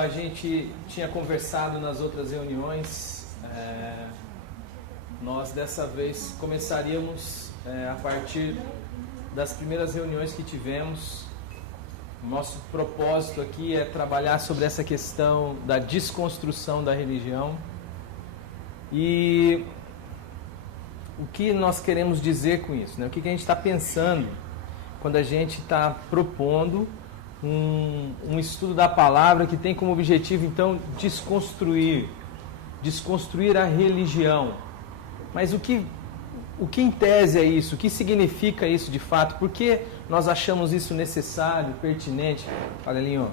a gente tinha conversado nas outras reuniões, nós dessa vez começaríamos a partir das primeiras reuniões que tivemos. Nosso propósito aqui é trabalhar sobre essa questão da desconstrução da religião. E o que nós queremos dizer com isso, né? O que a gente está pensando quando a gente está propondo um estudo da palavra que tem como objetivo, então, desconstruir a religião. Mas o que em tese é isso? O que significa isso de fato? Por que nós achamos isso necessário, pertinente? Olha ali, ó.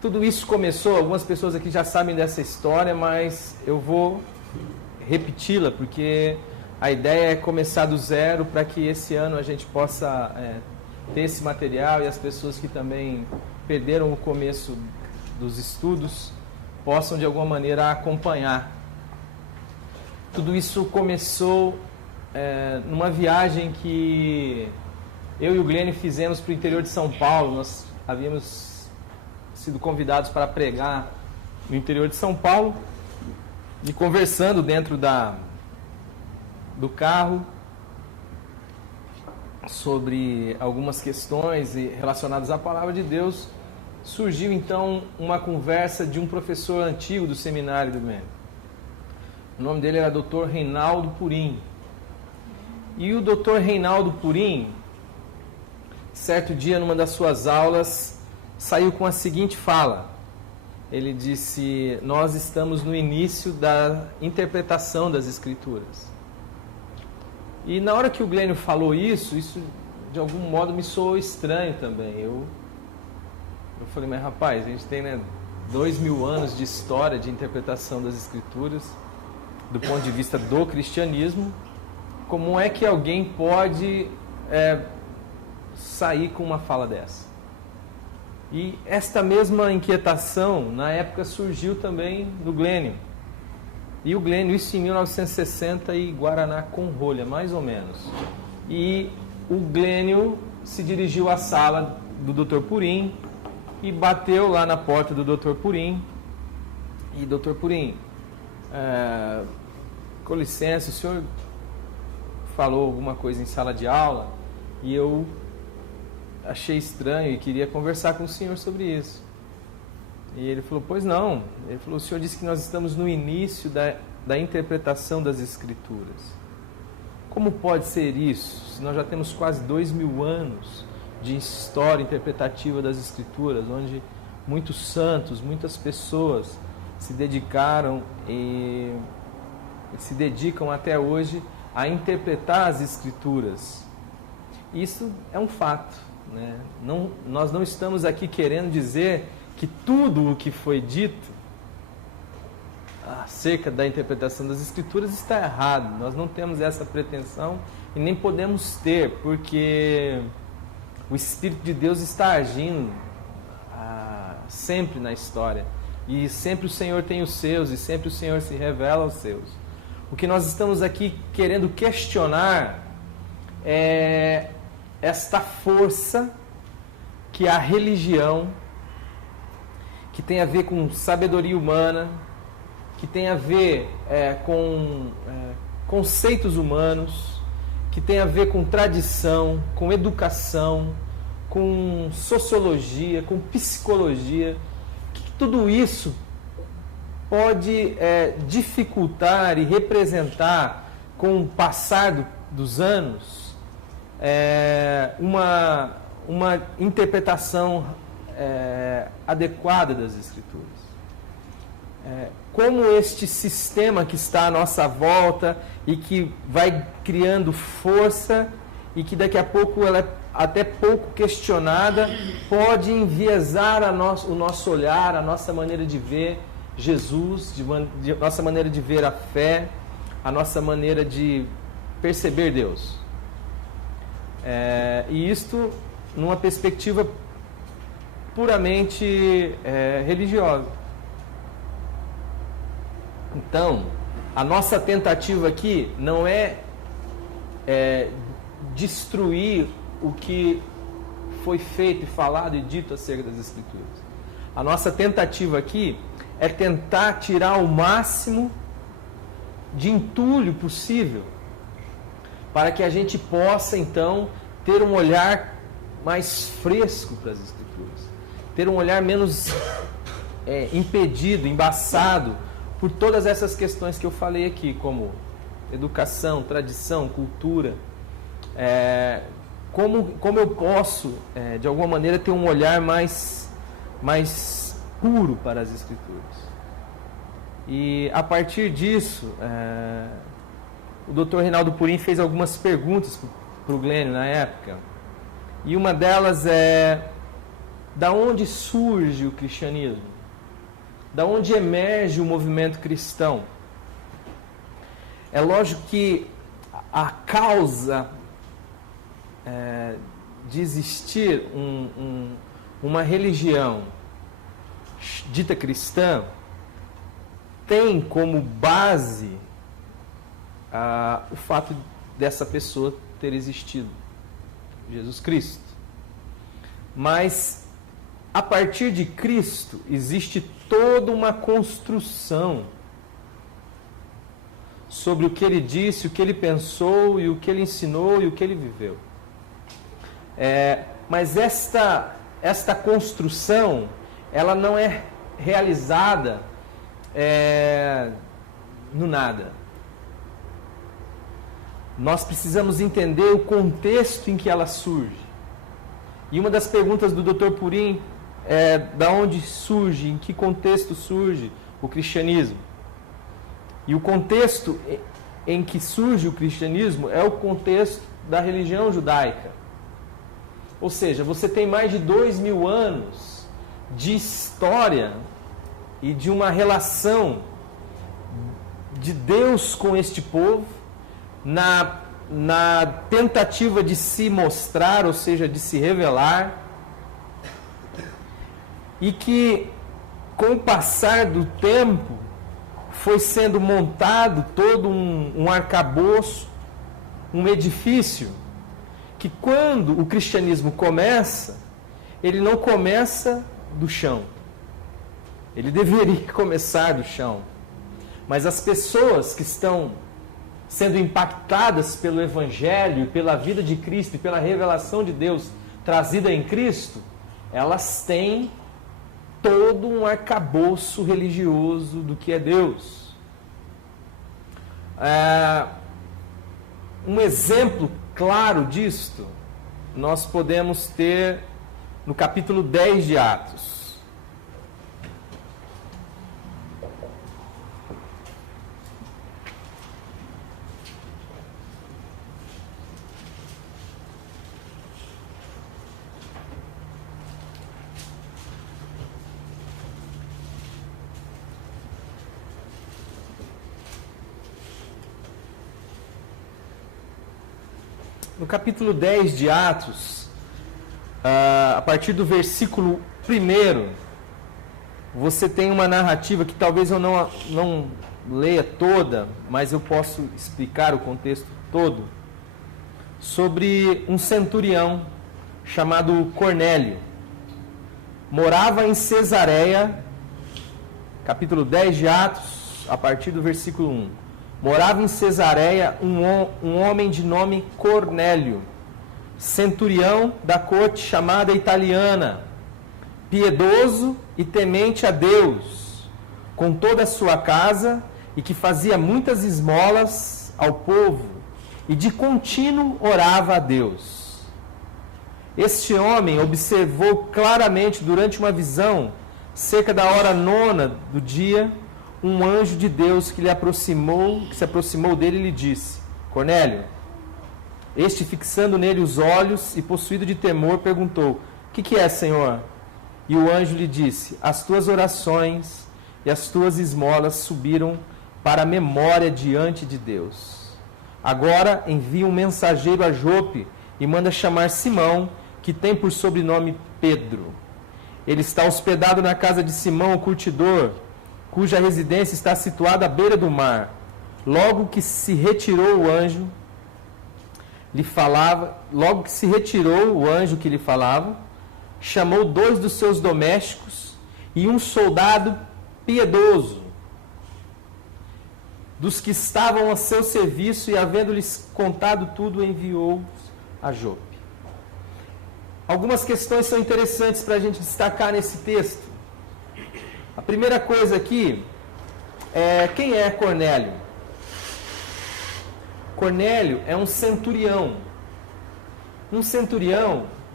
Tudo isso começou, algumas pessoas aqui já sabem dessa história, mas eu vou repeti-la, porque a ideia é começar do zero para que esse ano a gente possa ter esse material e as pessoas que também perderam o começo dos estudos possam de alguma maneira acompanhar. Tudo isso começou numa viagem que eu e o Glenn fizemos para o interior de São Paulo. Nós havíamos sido convidados para pregar no interior de São Paulo e conversando dentro do carro sobre algumas questões relacionadas à palavra de Deus, surgiu então uma conversa de um professor antigo do seminário do Glenn. O nome dele era Dr. Reinaldo Purim. E o Dr. Reinaldo Purim, certo dia, numa das suas aulas, saiu com a seguinte fala. Ele disse: nós estamos no início da interpretação das Escrituras. E na hora que o Glênio falou isso de algum modo me soou estranho também. Eu falei, mas rapaz, a gente tem 2000 anos de história de interpretação das Escrituras, do ponto de vista do cristianismo. Como é que alguém pode sair com uma fala dessa? E esta mesma inquietação, na época, surgiu também no Glênio. E o Glênio, isso em 1960, e Guaraná com rolha, mais ou menos. E o Glênio se dirigiu à sala do Dr. Purim e bateu lá na porta do Dr. Purim. E Dr. Purim, com licença, o senhor falou alguma coisa em sala de aula e eu achei estranho e queria conversar com o senhor sobre isso. E ele falou, pois não. Ele falou, o senhor disse que nós estamos no início da interpretação das Escrituras. Como pode ser isso, se nós já temos quase 2000 anos de história interpretativa das Escrituras, onde muitos santos, muitas pessoas se dedicaram e se dedicam até hoje a interpretar as Escrituras. Isso é um fato, né? Nós não estamos aqui querendo dizer que tudo o que foi dito acerca da interpretação das Escrituras está errado. Nós não temos essa pretensão e nem podemos ter, porque o Espírito de Deus está agindo sempre na história. E sempre o Senhor tem os seus, e sempre o Senhor se revela aos seus. O que nós estamos aqui querendo questionar é esta força que a religião, que tem a ver com sabedoria humana, que tem a ver com conceitos humanos, que tem a ver com tradição, com educação, com sociologia, com psicologia, que tudo isso pode dificultar e representar, com o passar dos anos, uma interpretação adequada das Escrituras. Como este sistema que está à nossa volta e que vai criando força e que daqui a pouco ela é até pouco questionada, pode enviesar o nosso olhar, a nossa maneira de ver Jesus, a nossa maneira de ver a fé, a nossa maneira de perceber Deus. E isto numa perspectiva puramente religiosa. Então, a nossa tentativa aqui não é destruir o que foi feito e falado e dito acerca das Escrituras. A nossa tentativa aqui é tentar tirar o máximo de entulho possível, para que a gente possa, então, ter um olhar mais fresco para as Escrituras, ter um olhar menos impedido, embaçado por todas essas questões que eu falei aqui, como educação, tradição, cultura. Como eu posso, de alguma maneira, ter um olhar mais puro para as Escrituras. E a partir disso, o Dr. Reinaldo Purim fez algumas perguntas para o Glênio na época. E uma delas é: da onde surge o cristianismo? Da onde emerge o movimento cristão? É lógico que a causa de existir uma religião dita cristã tem como base o fato dessa pessoa ter existido, Jesus Cristo. Mas a partir de Cristo existe toda uma construção sobre o que ele disse, o que ele pensou, e o que ele ensinou e o que ele viveu. Mas esta construção, ela não é realizada no nada. Nós precisamos entender o contexto em que ela surge. E uma das perguntas do Dr. Purim é: da onde surge, em que contexto surge o cristianismo? E o contexto em que surge o cristianismo é o contexto da religião judaica. Ou seja, você tem mais de 2000 anos de história e de uma relação de Deus com este povo, na tentativa de se mostrar, ou seja, de se revelar, e que, com o passar do tempo, foi sendo montado todo um arcabouço, um edifício, que quando o cristianismo começa, ele não começa do chão. Ele deveria começar do chão. Mas as pessoas que estão sendo impactadas pelo Evangelho, pela vida de Cristo e pela revelação de Deus trazida em Cristo, elas têm todo um arcabouço religioso do que é Deus. Um exemplo claro disto nós podemos ter no capítulo 10 de Atos. No capítulo 10 de Atos, a partir do versículo 1, você tem uma narrativa que talvez eu não leia toda, mas eu posso explicar o contexto todo, sobre um centurião chamado Cornélio. Morava em Cesareia, capítulo 10 de Atos, a partir do versículo 1. Morava em Cesareia um homem de nome Cornélio, centurião da corte chamada italiana, piedoso e temente a Deus, com toda a sua casa, e que fazia muitas esmolas ao povo, e de contínuo orava a Deus. Este homem observou claramente durante uma visão, cerca da hora 9 do dia, um anjo de Deus que se aproximou dele e lhe disse: Cornélio. Este, fixando nele os olhos e possuído de temor, perguntou: o que é, Senhor? E o anjo lhe disse: as tuas orações e as tuas esmolas subiram para a memória diante de Deus. Agora envia um mensageiro a Jope e manda chamar Simão, que tem por sobrenome Pedro. Ele está hospedado na casa de Simão, o curtidor, cuja residência está situada à beira do mar. Logo que se retirou o anjo que lhe falava, chamou 2 dos seus domésticos e um soldado piedoso, dos que estavam a seu serviço, e havendo-lhes contado tudo, enviou-os a Jope. Algumas questões são interessantes para a gente destacar nesse texto. A primeira coisa aqui é: quem é Cornélio? Cornélio é um centurião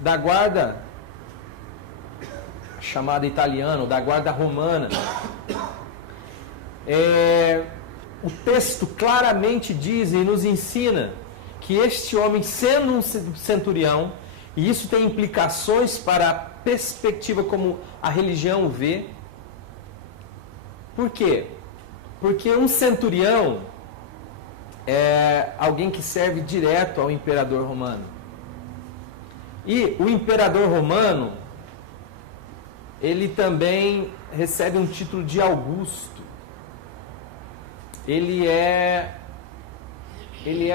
da guarda chamada italiana, da guarda romana. O texto claramente diz e nos ensina que este homem, sendo um centurião, e isso tem implicações para a perspectiva como a religião o vê. Por quê? Porque um centurião é alguém que serve direto ao imperador romano. E o imperador romano, ele também recebe um título de Augusto. Ele é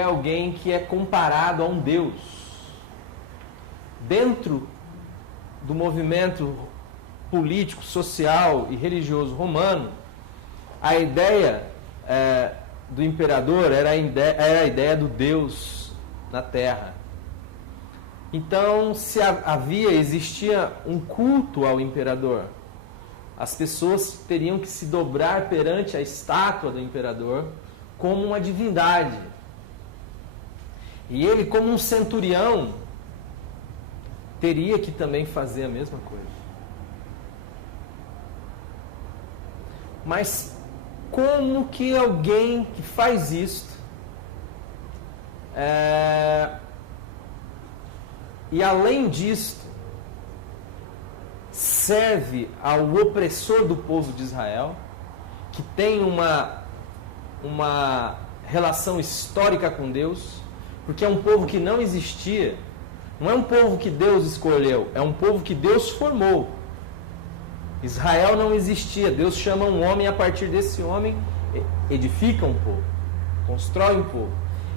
alguém que é comparado a um deus. Dentro do movimento político, social e religioso romano, a ideia do imperador era a ideia do Deus na terra. Então, se existia um culto ao imperador, as pessoas teriam que se dobrar perante a estátua do imperador como uma divindade. E ele, como um centurião, teria que também fazer a mesma coisa. Mas como que alguém que faz isto e além disto serve ao opressor do povo de Israel, que tem uma relação histórica com Deus, porque é um povo que não existia, não é um povo que Deus escolheu, é um povo que Deus formou. Israel não existia, Deus chama um homem, a partir desse homem edifica um povo, constrói um povo.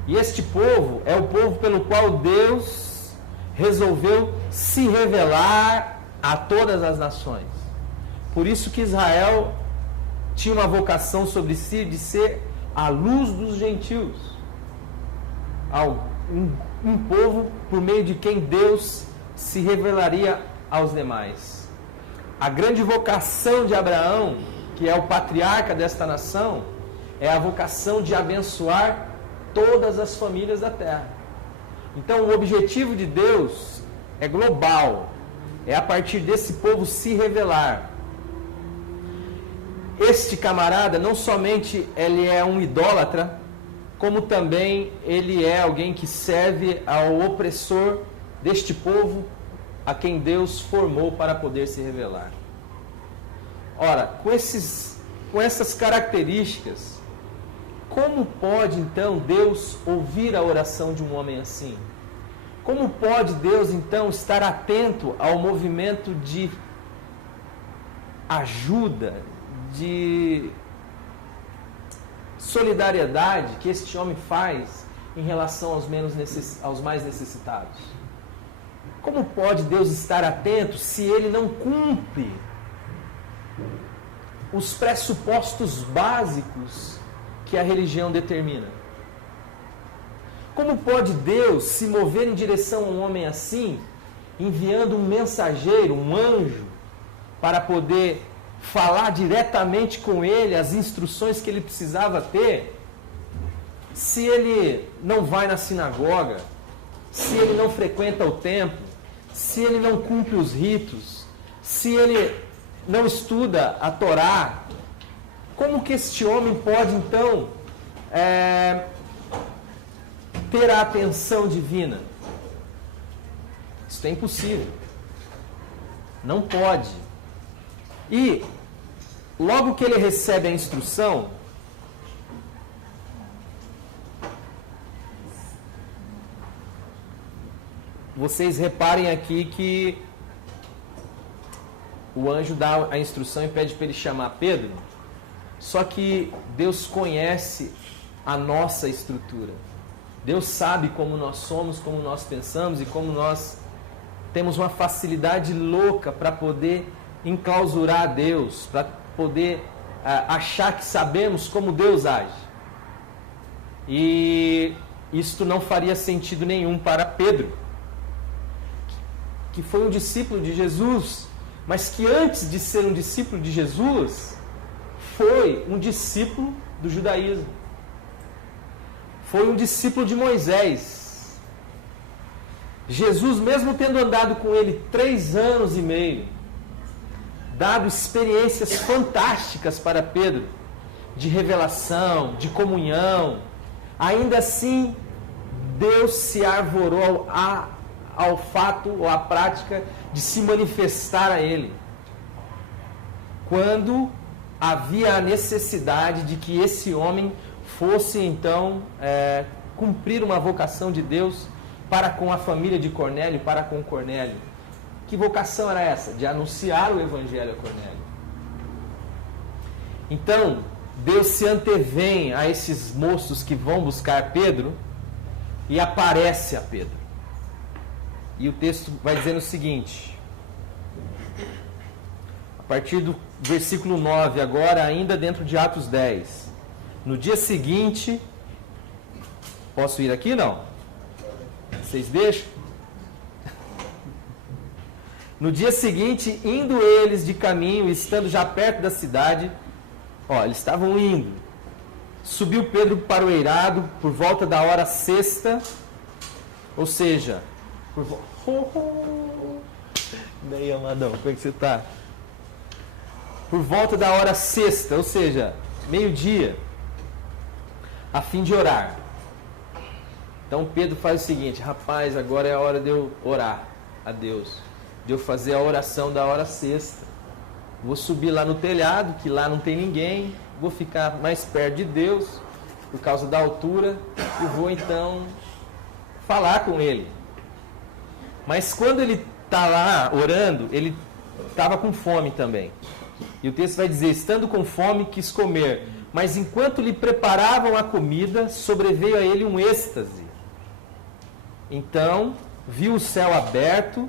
E este povo é o povo pelo qual Deus resolveu se revelar a todas as nações. Por isso que Israel tinha uma vocação sobre si de ser a luz dos gentios, um povo por meio de quem Deus se revelaria aos demais. A grande vocação de Abraão, que é o patriarca desta nação, é a vocação de abençoar todas as famílias da terra. Então, o objetivo de Deus é global, é a partir desse povo se revelar. Este camarada, não somente ele é um idólatra, como também ele é alguém que serve ao opressor deste povo, a quem Deus formou para poder se revelar. Ora, com essas características, como pode então Deus ouvir a oração de um homem assim? Como pode Deus então estar atento ao movimento de ajuda, de solidariedade que este homem faz em relação aos mais necessitados? Como pode Deus estar atento se ele não cumpre os pressupostos básicos que a religião determina? Como pode Deus se mover em direção a um homem assim, enviando um mensageiro, um anjo, para poder falar diretamente com ele as instruções que ele precisava ter, se ele não vai na sinagoga, se ele não frequenta o templo, se ele não cumpre os ritos, se ele não estuda a Torá? Como que este homem pode então ter a atenção divina? Isso é impossível. Não pode. E logo que ele recebe a instrução, vocês reparem aqui que o anjo dá a instrução e pede para ele chamar Pedro. Só que Deus conhece a nossa estrutura. Deus sabe como nós somos, como nós pensamos e como nós temos uma facilidade louca para poder enclausurar Deus, para poder achar que sabemos como Deus age. E isto não faria sentido nenhum para Pedro, que foi um discípulo de Jesus, mas que antes de ser um discípulo de Jesus, foi um discípulo do judaísmo. Foi um discípulo de Moisés. Jesus, mesmo tendo andado com ele 3 anos e meio, dado experiências fantásticas para Pedro, de revelação, de comunhão, ainda assim, Deus se arvorou ao fato ou à prática de se manifestar a ele, quando havia a necessidade de que esse homem fosse então cumprir uma vocação de Deus para com a família de Cornélio e para com Cornélio. Que vocação era essa? De anunciar o evangelho a Cornélio. Então, Deus se antevém a esses moços que vão buscar Pedro e aparece a Pedro. E o texto vai dizendo o seguinte, a partir do versículo 9, agora ainda dentro de Atos 10. No dia seguinte, posso ir aqui, não? Vocês deixam? No dia seguinte, indo eles de caminho, estando já perto da cidade, eles estavam indo. Subiu Pedro para o eirado por volta da hora sexta, ou seja, Daí, amadão, como é que você está? Por volta da hora sexta, ou seja, meio-dia, a fim de orar. Então Pedro faz o seguinte: rapaz, agora é a hora de eu orar a Deus, de eu fazer a oração da hora sexta. Vou subir lá no telhado, que lá não tem ninguém, vou ficar mais perto de Deus, por causa da altura, e vou então falar com Ele. Mas quando ele está lá orando, ele estava com fome também. E o texto vai dizer: estando com fome, quis comer. Mas enquanto lhe preparavam a comida, sobreveio a ele um êxtase. Então, viu o céu aberto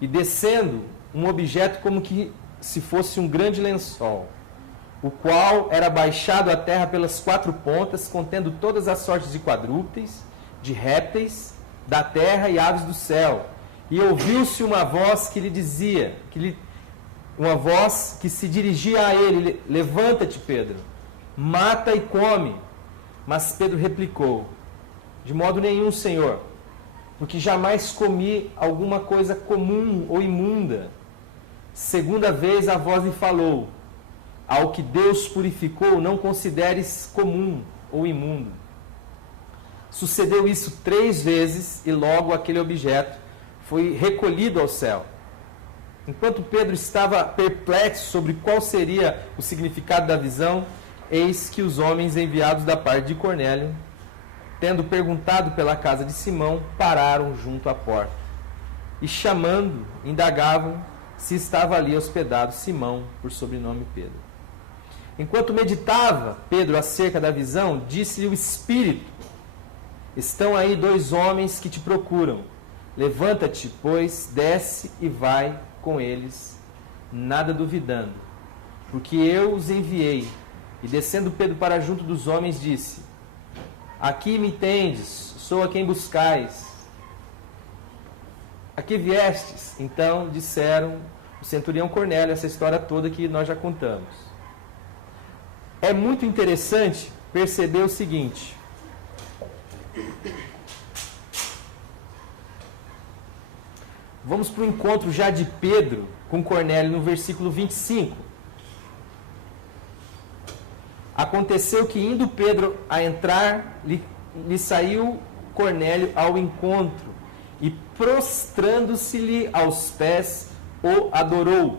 e descendo um objeto como que se fosse um grande lençol, o qual era baixado à terra pelas 4 pontas, contendo todas as sortes de quadrúpedes, de répteis da terra e aves do céu. E ouviu-se uma voz que lhe dizia, uma voz que se dirigia a ele: levanta-te, Pedro, mata e come. Mas Pedro replicou: de modo nenhum, Senhor, porque jamais comi alguma coisa comum ou imunda. Segunda vez a voz lhe falou: ao que Deus purificou, não consideres comum ou imundo. Sucedeu isso 3 vezes e logo aquele objeto foi recolhido ao céu. Enquanto Pedro estava perplexo sobre qual seria o significado da visão, eis que os homens enviados da parte de Cornélio, tendo perguntado pela casa de Simão, pararam junto à porta. E chamando, indagavam se estava ali hospedado Simão, por sobrenome Pedro. Enquanto meditava Pedro acerca da visão, disse-lhe o Espírito: estão aí 2 homens que te procuram. Levanta-te, pois, desce e vai com eles, nada duvidando, porque eu os enviei. E descendo Pedro para junto dos homens, disse: aqui me tendes, sou a quem buscais. A que viestes? Então disseram o centurião Cornélio, essa história toda que nós já contamos. É muito interessante perceber o seguinte: vamos para o encontro já de Pedro com Cornélio no versículo 25. Aconteceu que, indo Pedro a entrar, lhe saiu Cornélio ao encontro e, prostrando-se-lhe aos pés, o adorou.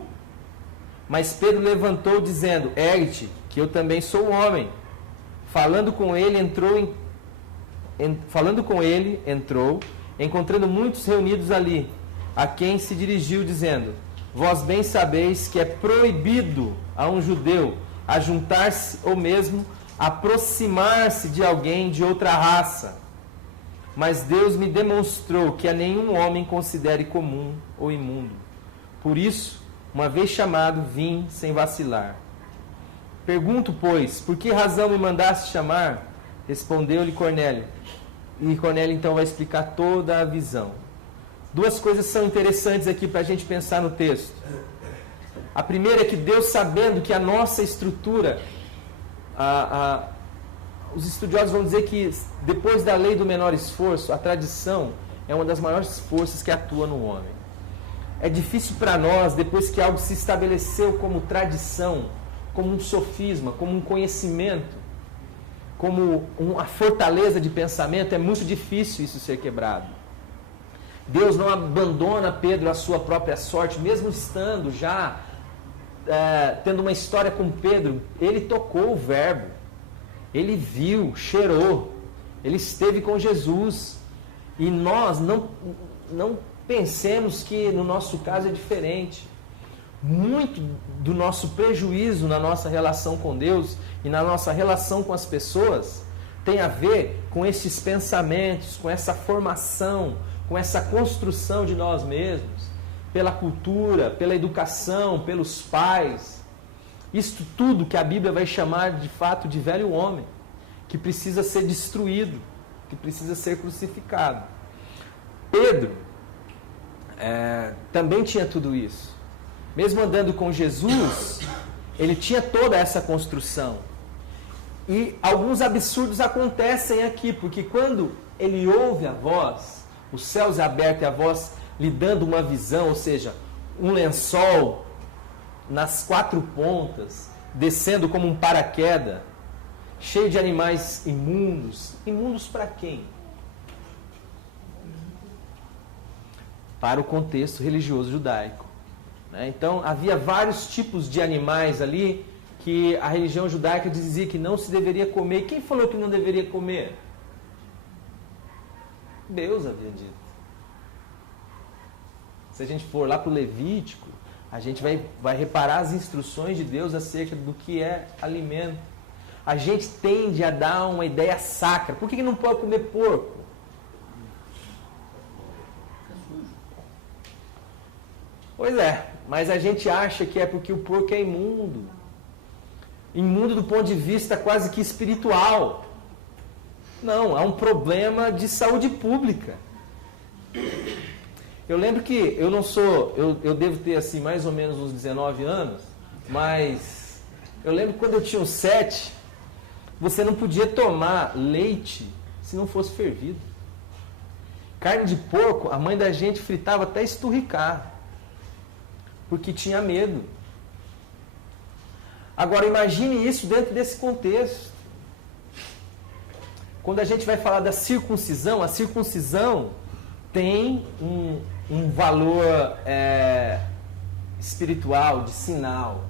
Mas Pedro levantou, dizendo: ergue-te, que eu também sou homem. Falando com ele, entrou, encontrando muitos reunidos ali, a quem se dirigiu, dizendo: vós bem sabeis que é proibido a um judeu ajuntar-se ou mesmo aproximar-se de alguém de outra raça. mas Deus me demonstrou que a nenhum homem considere comum ou imundo. Por isso, uma vez chamado, vim sem vacilar. Pergunto, pois, por que razão me mandaste chamar? Respondeu-lhe Cornélio. E Cornélio então vai explicar toda a visão. Duas coisas são interessantes aqui para a gente pensar no texto. A primeira é que Deus, sabendo que a nossa estrutura, os estudiosos vão dizer que depois da lei do menor esforço, a tradição é uma das maiores forças que atua no homem. É difícil para nós, depois que algo se estabeleceu como tradição, como um sofisma, como um conhecimento, como uma fortaleza de pensamento, é muito difícil isso ser quebrado. Deus não abandona Pedro à sua própria sorte, mesmo estando já tendo uma história com Pedro. Ele tocou o verbo, ele viu, cheirou, ele esteve com Jesus. E nós não pensemos que no nosso caso é diferente. Muito do nosso prejuízo na nossa relação com Deus e na nossa relação com as pessoas tem a ver com esses pensamentos, com essa formação, com essa construção de nós mesmos, pela cultura, pela educação, pelos pais. Isto tudo que a Bíblia vai chamar de fato de velho homem, que precisa ser destruído, que precisa ser crucificado. Pedro também tinha tudo isso. Mesmo andando com Jesus, ele tinha toda essa construção. E alguns absurdos acontecem aqui, porque quando ele ouve a voz, os céus abertos e a voz lhe dando uma visão, ou seja, um lençol nas quatro pontas, descendo como um paraquedas, cheio de animais imundos. Imundos para quem? Para o contexto religioso judaico. Então, havia vários tipos de animais ali que a religião judaica dizia que não se deveria comer. Quem falou que não deveria comer? Deus havia dito. Se a gente for lá para o Levítico, a gente vai reparar as instruções de Deus acerca do que é alimento. A gente tende a dar uma ideia sacra. Por que não pode comer porco? Pois é, mas a gente acha que é porque o porco é imundo. Imundo do ponto de vista quase que espiritual. Não, há um problema de saúde pública. Eu lembro que eu devo ter assim mais ou menos uns 19 anos, mas eu lembro que quando eu tinha uns 7, você não podia tomar leite se não fosse fervido. Carne de porco, a mãe da gente fritava até esturricar, porque tinha medo. Agora imagine isso dentro desse contexto. Quando a gente vai falar da circuncisão, a circuncisão tem um valor espiritual, de sinal,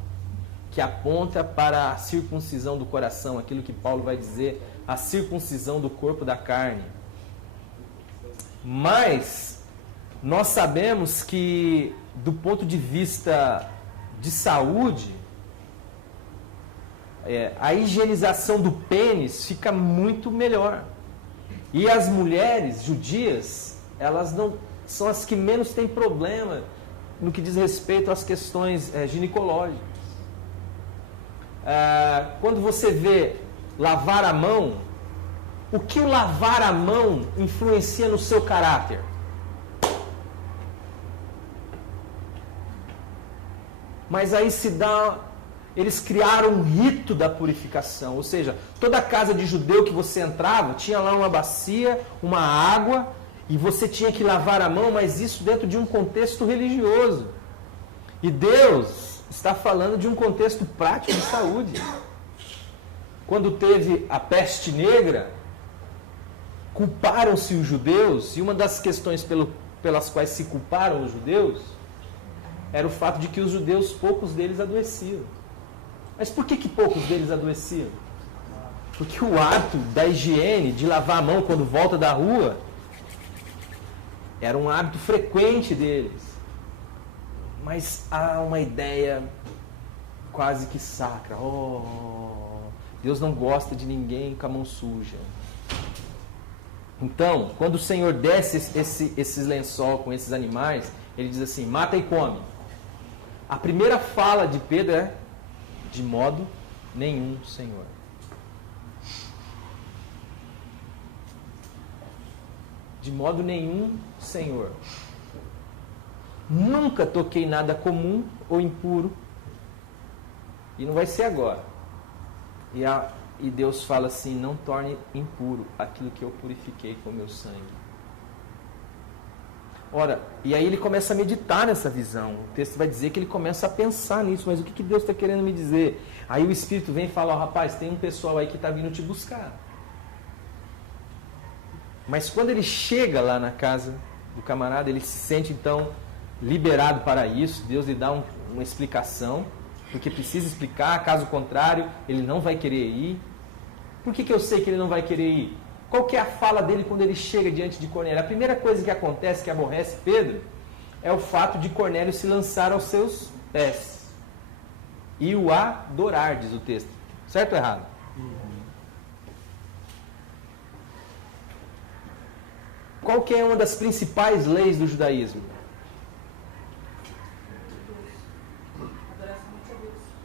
que aponta para a circuncisão do coração, aquilo que Paulo vai dizer, a circuncisão do corpo da carne. Mas nós sabemos que, do ponto de vista de saúde, a higienização do pênis fica muito melhor. E as mulheres judias, elas não são as que menos têm problema no que diz respeito às questões ginecológicas. Quando você vê lavar a mão, o que o lavar a mão influencia no seu caráter? Mas aí eles criaram um rito da purificação, ou seja, toda casa de judeu que você entrava, tinha lá uma bacia, uma água, e você tinha que lavar a mão, mas isso dentro de um contexto religioso. E Deus está falando de um contexto prático de saúde. Quando teve a peste negra, culparam-se os judeus, e uma das questões pelas quais se culparam os judeus era o fato de que os judeus, poucos deles adoeciam. Mas por que poucos deles adoeciam? Porque o hábito da higiene, de lavar a mão quando volta da rua, era um hábito frequente deles. Mas há uma ideia quase que sacra. Deus não gosta de ninguém com a mão suja. Então, quando o Senhor desce esses lençol com esses animais, ele diz assim, mata e come. A primeira fala de Pedro é, de modo nenhum, Senhor. De modo nenhum, Senhor. Nunca toquei nada comum ou impuro. E não vai ser agora. E Deus fala assim, não torne impuro aquilo que eu purifiquei com o meu sangue. Ora, e aí ele começa a meditar nessa visão. O texto vai dizer que ele começa a pensar nisso. Mas o que Deus está querendo me dizer? Aí o Espírito vem e fala, ó, rapaz, tem um pessoal aí que está vindo te buscar. Mas quando ele chega lá na casa do camarada, ele se sente então liberado para isso. Deus lhe dá uma explicação, porque precisa explicar, caso contrário, ele não vai querer ir. Por que eu sei que ele não vai querer ir? Qual que é a fala dele quando ele chega diante de Cornélio? A primeira coisa que acontece, que aborrece Pedro, é o fato de Cornélio se lançar aos seus pés e o adorar, diz o texto. Certo ou errado? Qual que é uma das principais leis do judaísmo?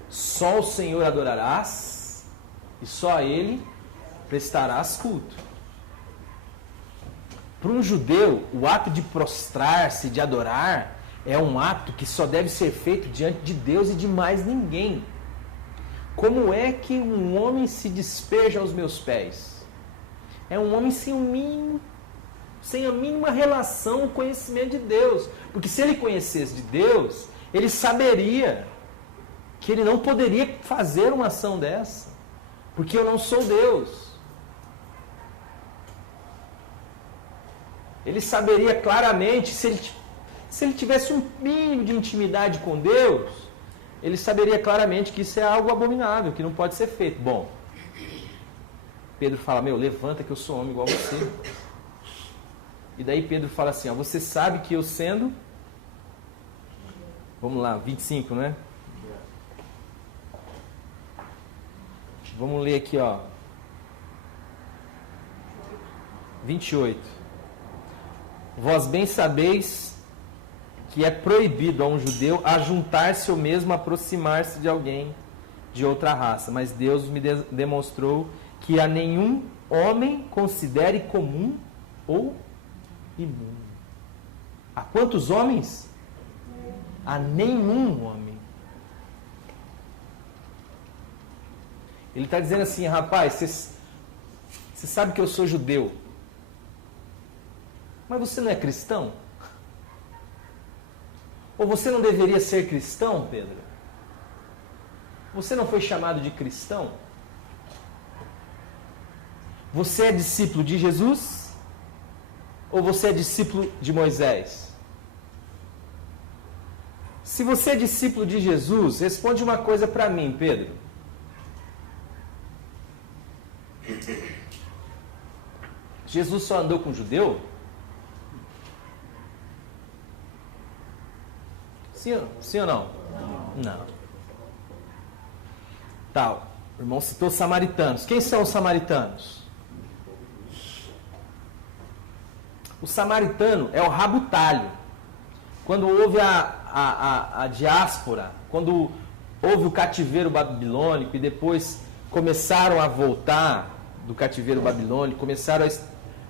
Só o Senhor adorarás e só a Ele prestarás culto. Para um judeu, o ato de prostrar-se, de adorar, é um ato que só deve ser feito diante de Deus e de mais ninguém. Como é que um homem se despeja aos meus pés? É um homem sem a mínima relação, conhecimento de Deus. Porque se ele conhecesse de Deus, ele saberia que ele não poderia fazer uma ação dessa. Porque eu não sou Deus. Ele saberia claramente, se ele tivesse um mínimo de intimidade com Deus, ele saberia claramente que isso é algo abominável, que não pode ser feito. Bom, Pedro fala, levanta que eu sou homem igual a você. E daí Pedro fala assim, ó, você sabe que eu sendo... Vamos lá, 25, né? Vamos ler aqui, ó. 28. Vós bem sabeis que é proibido a um judeu ajuntar-se ou mesmo aproximar-se de alguém de outra raça. Mas Deus me demonstrou que a nenhum homem considere comum ou imundo. A quantos homens? A nenhum homem. Ele está dizendo assim, rapaz, você sabe que eu sou judeu, mas você não é cristão? Ou você não deveria ser cristão, Pedro? Você não foi chamado de cristão? Você é discípulo de Jesus? Ou você é discípulo de Moisés? Se você é discípulo de Jesus, responde uma coisa para mim, Pedro. Jesus só andou com judeu? Sim ou não? Não. Tá, o irmão citou samaritanos. Quem são os samaritanos? O samaritano é o rabo-talho. Quando houve a diáspora, quando houve o cativeiro babilônico e depois começaram a voltar do cativeiro babilônico, começaram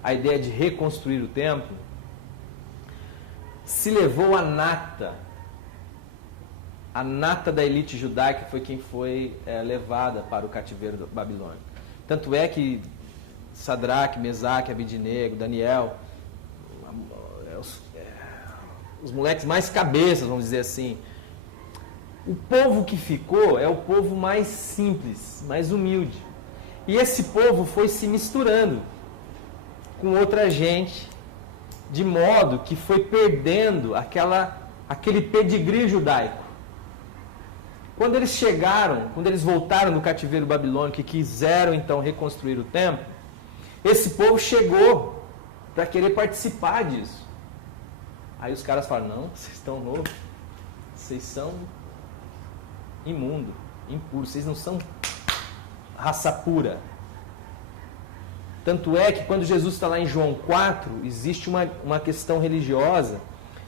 a ideia de reconstruir o templo, se levou a nata da elite judaica foi quem foi levada para o cativeiro babilônico. Tanto é que Sadraque, Mesaque, Abidnego, Daniel, os moleques mais cabeças, vamos dizer assim. O povo que ficou é o povo mais simples, mais humilde. E esse povo foi se misturando com outra gente, de modo que foi perdendo aquele pedigree judaico. Quando eles voltaram do cativeiro babilônico e quiseram então reconstruir o templo, esse povo chegou para querer participar disso. Aí os caras falaram, não, vocês estão loucos, vocês são imundos, impuros, vocês não são raça pura. Tanto é que quando Jesus está lá em João 4, existe uma questão religiosa.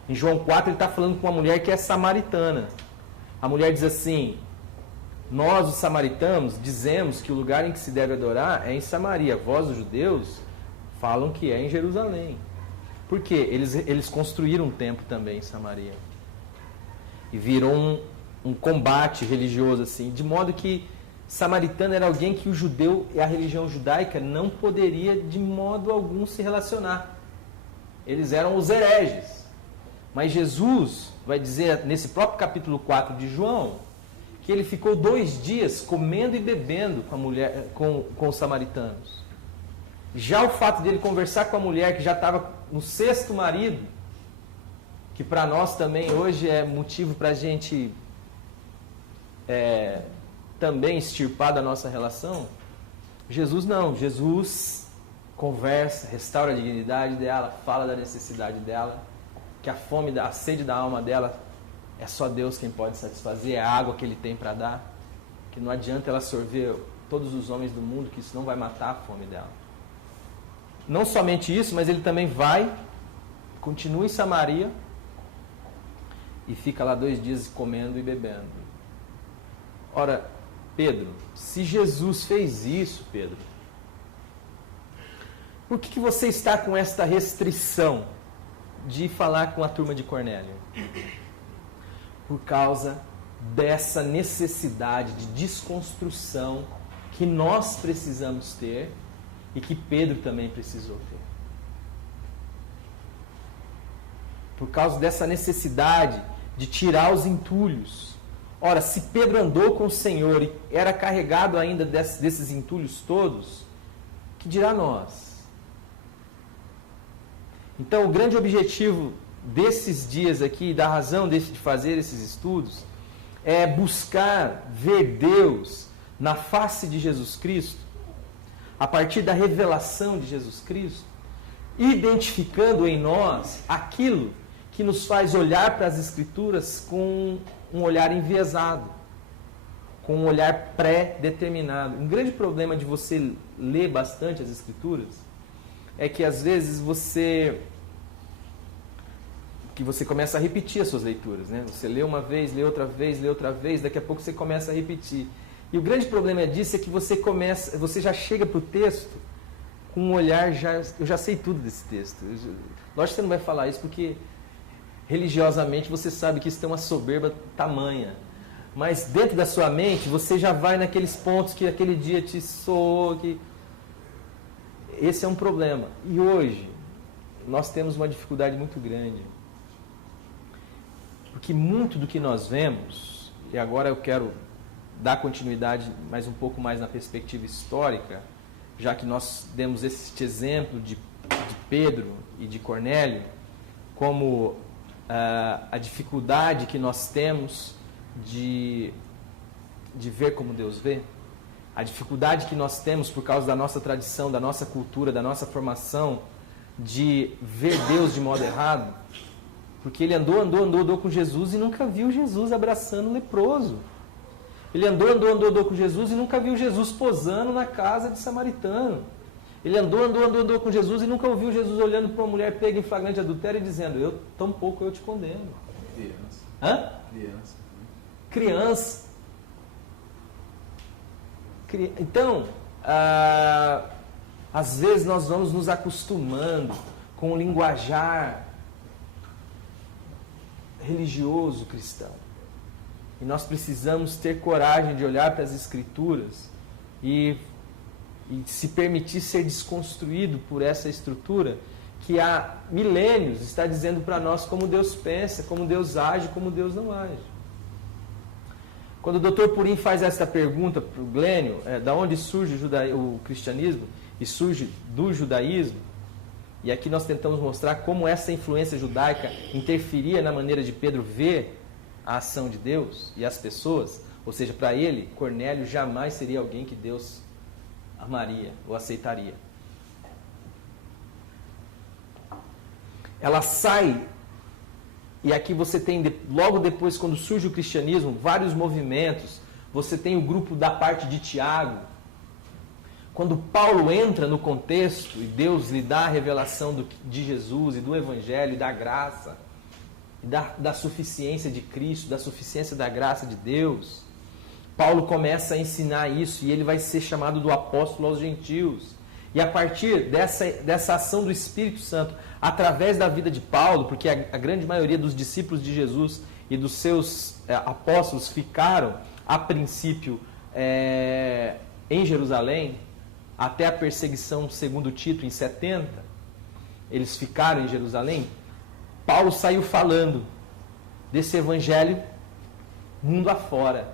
Em João 4 ele está falando com uma mulher que é samaritana. A mulher diz assim: nós os samaritanos dizemos que o lugar em que se deve adorar é em Samaria. Vós os judeus falam que é em Jerusalém. Por quê? Eles construíram um templo também em Samaria. E virou um combate religioso assim, de modo que samaritano era alguém que o judeu e a religião judaica não poderia de modo algum se relacionar. Eles eram os hereges. Mas Jesus vai dizer nesse próprio capítulo 4 de João que ele ficou 2 dias comendo e bebendo com a mulher, com os samaritanos. Já o fato dele conversar com a mulher que já estava no 6º marido, que para nós também hoje é motivo para a gente também extirpar da nossa relação, Jesus não. Jesus conversa, restaura a dignidade dela, fala da necessidade dela, que a fome, a sede da alma dela é só Deus quem pode satisfazer, é a água que Ele tem para dar, que não adianta ela sorver todos os homens do mundo, que isso não vai matar a fome dela. Não somente isso, mas ele também continua em Samaria e fica lá 2 dias comendo e bebendo. Ora, Pedro, se Jesus fez isso, Pedro, por que você está com esta restrição de falar com a turma de Cornélio? Por causa dessa necessidade de desconstrução que nós precisamos ter e que Pedro também precisou ter. Por causa dessa necessidade de tirar os entulhos. Ora, se Pedro andou com o Senhor e era carregado ainda desses entulhos todos, que dirá nós? Então, o grande objetivo desses dias aqui, da razão de fazer esses estudos, é buscar ver Deus na face de Jesus Cristo, a partir da revelação de Jesus Cristo, identificando em nós aquilo que nos faz olhar para as Escrituras com um olhar enviesado, com um olhar pré-determinado. Um grande problema de você ler bastante as Escrituras é que às vezes você começa a repetir as suas leituras, né? Você lê uma vez, lê outra vez, daqui a pouco você começa a repetir. E o grande problema disso é que você já chega para o texto com um olhar, eu já sei tudo desse texto. Lógico que você não vai falar isso porque religiosamente você sabe que isso tem uma soberba tamanha. Mas dentro da sua mente você já vai naqueles pontos que aquele dia te soou. Esse é um problema. E hoje nós temos uma dificuldade muito grande. Porque muito do que nós vemos, e agora eu quero dar continuidade mais um pouco mais na perspectiva histórica, já que nós demos este exemplo de Pedro e de Cornélio, como a dificuldade que nós temos de ver como Deus vê, a dificuldade que nós temos por causa da nossa tradição, da nossa cultura, da nossa formação, de ver Deus de modo errado, porque ele andou com Jesus e nunca viu Jesus abraçando o leproso. Ele andou com Jesus e nunca viu Jesus posando na casa de samaritano. Ele andou com Jesus e nunca ouviu Jesus olhando para uma mulher pega em flagrante adultério e dizendo: tampouco eu te condeno. Criança. Hã? Criança. Então, às vezes nós vamos nos acostumando com o linguajar religioso cristão. E nós precisamos ter coragem de olhar para as Escrituras e se permitir ser desconstruído por essa estrutura que há milênios está dizendo para nós como Deus pensa, como Deus age, como Deus não age. Quando o Dr. Purim faz essa pergunta para o Glênio, da onde surge o cristianismo e surge do judaísmo, e aqui nós tentamos mostrar como essa influência judaica interferia na maneira de Pedro ver a ação de Deus e as pessoas. Ou seja, para ele, Cornélio jamais seria alguém que Deus amaria ou aceitaria. Ela sai, e aqui você tem, logo depois, quando surge o cristianismo, vários movimentos. Você tem o grupo da parte de Tiago. quando Paulo entra no contexto e Deus lhe dá a revelação de Jesus e do Evangelho e da graça, e da suficiência de Cristo, da suficiência da graça de Deus, Paulo começa a ensinar isso e ele vai ser chamado do apóstolo aos gentios. E a partir dessa ação do Espírito Santo, através da vida de Paulo, porque a grande maioria dos discípulos de Jesus e dos seus apóstolos ficaram, a princípio, em Jerusalém, até a perseguição segundo Tito, em 70, eles ficaram em Jerusalém. Paulo saiu falando desse evangelho mundo afora.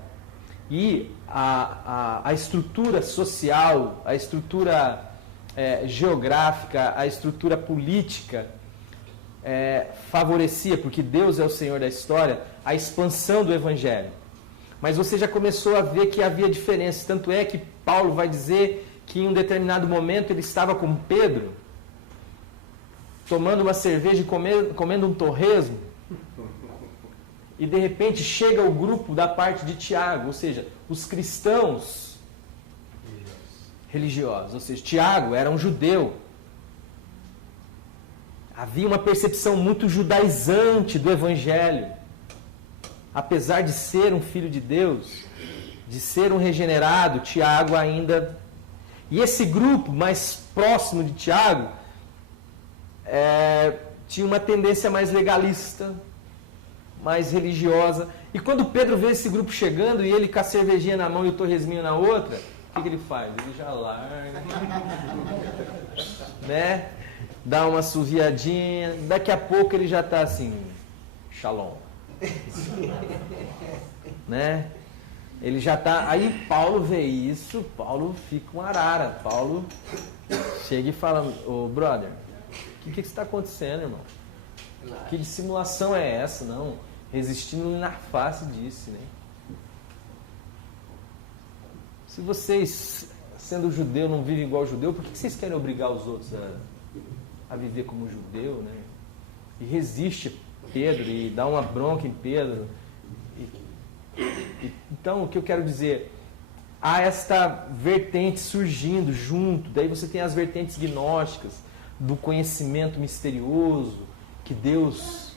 E a estrutura social, a estrutura geográfica, a estrutura política favorecia, porque Deus é o Senhor da história, a expansão do evangelho. Mas você já começou a ver que havia diferença. Tanto é que Paulo vai dizer que em um determinado momento ele estava com Pedro, tomando uma cerveja e comendo um torresmo, e de repente chega o grupo da parte de Tiago, ou seja, os cristãos religiosos. Ou seja, Tiago era um judeu. Havia uma percepção muito judaizante do evangelho. Apesar de ser um filho de Deus, de ser um regenerado, Tiago ainda... E esse grupo mais próximo de Tiago tinha uma tendência mais legalista, mais religiosa. E quando Pedro vê esse grupo chegando e ele com a cervejinha na mão e o torresminho na outra, o que ele faz? Ele já larga, né? Dá uma assoviadinha, daqui a pouco ele já está assim, shalom. Né? Ele já está... Aí Paulo vê isso, Paulo fica um arara. Paulo chega e fala: ô brother, o que está acontecendo, irmão? Que dissimulação é essa? Não, resistindo na face disso, né? Se vocês, sendo judeu, não vivem igual judeu, por que vocês querem obrigar os outros a viver como judeu, né? E resiste Pedro e dá uma bronca em Pedro. Então, o que eu quero dizer, há esta vertente surgindo junto, daí você tem as vertentes gnósticas, do conhecimento misterioso, que Deus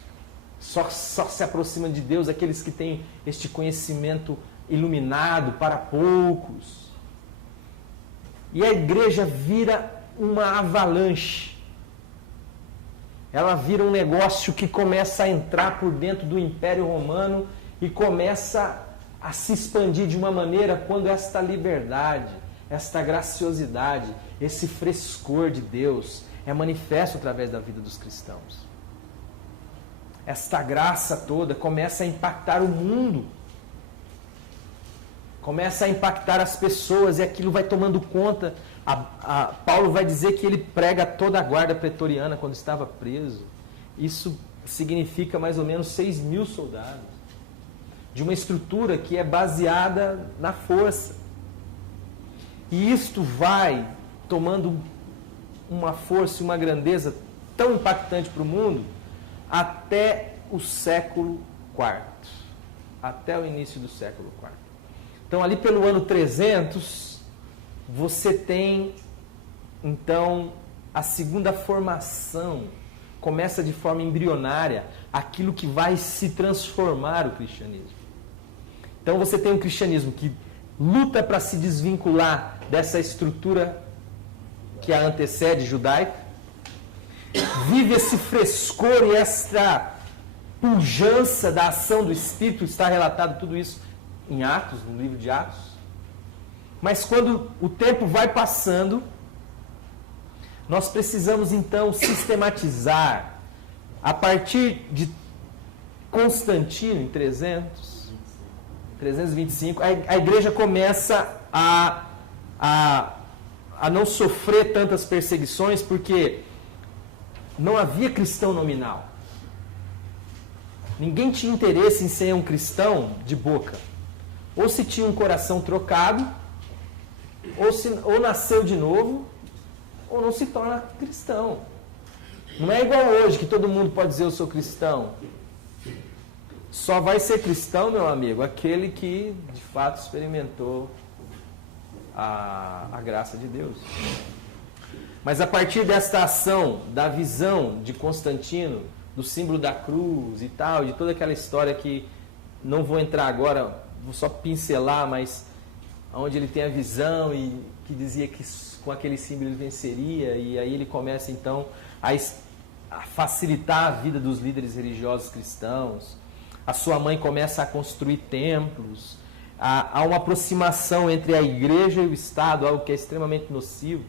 só se aproxima de Deus aqueles que têm este conhecimento iluminado para poucos. E a igreja vira uma avalanche. Ela vira um negócio que começa a entrar por dentro do Império Romano e começa a se expandir de uma maneira quando esta liberdade, esta graciosidade, esse frescor de Deus é manifesto através da vida dos cristãos. Esta graça toda começa a impactar o mundo, começa a impactar as pessoas e aquilo vai tomando conta. Paulo vai dizer que ele prega toda a guarda pretoriana quando estava preso. Isso significa mais ou menos 6.000 soldados, de uma estrutura que é baseada na força. E isto vai tomando uma força e uma grandeza tão impactante para o mundo até o século IV, até o início do século IV. Então, ali pelo ano 300, você tem, então, a segunda formação. Começa de forma embrionária aquilo que vai se transformar o cristianismo. Então, você tem um cristianismo que luta para se desvincular dessa estrutura que a antecede judaica, vive esse frescor e esta pujança da ação do Espírito, está relatado tudo isso em Atos, no livro de Atos. Mas quando o tempo vai passando, nós precisamos então sistematizar, a partir de Constantino, em 325, a igreja começa a não sofrer tantas perseguições, porque não havia cristão nominal. Ninguém tinha interesse em ser um cristão de boca. Ou se tinha um coração trocado, ou nasceu de novo, ou não se torna cristão. Não é igual hoje, que todo mundo pode dizer eu sou cristão. Só vai ser cristão, meu amigo, aquele que de fato experimentou a graça de Deus. Mas a partir desta ação, da visão de Constantino, do símbolo da cruz e tal, de toda aquela história que não vou entrar agora, vou só pincelar, mas onde ele tem a visão e que dizia que com aquele símbolo ele venceria, e aí ele começa então a facilitar a vida dos líderes religiosos cristãos. A sua mãe começa a construir templos, há uma aproximação entre a igreja e o Estado, algo que é extremamente nocivo,